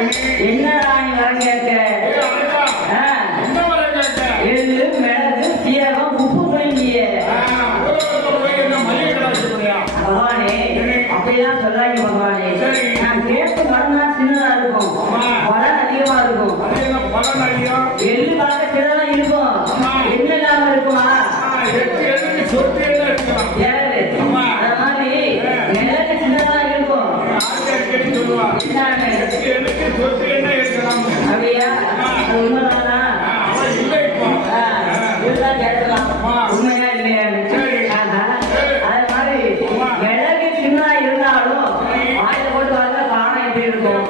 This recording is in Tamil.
என்னடா நீ வரம் கேட்க? எள்ளு மிளகு சீரகம் உப்பு போயிங்க பகவானே. அப்படிலாம் சொல்றாங்க பகவானே. நான் கேட்க மரம் சின்னதா இருக்கும், பலன் அதிகமா இருக்கும். எள்ளு பார்க்க சின்னதா இருக்கும், என்ன இல்லாம இருக்குமா? ஏழு அந்த மாதிரி மிளகு சின்னதா இருக்கும். அப்படியா? அது உண்மைதானா? இதுதான் கேட்கலாம், உண்மையா இல்லையா? அது மாதிரி மிளகு சின்னதா இருந்தாலும் வாயில போட்டு வாங்க காணம் எப்படி இருக்கும்?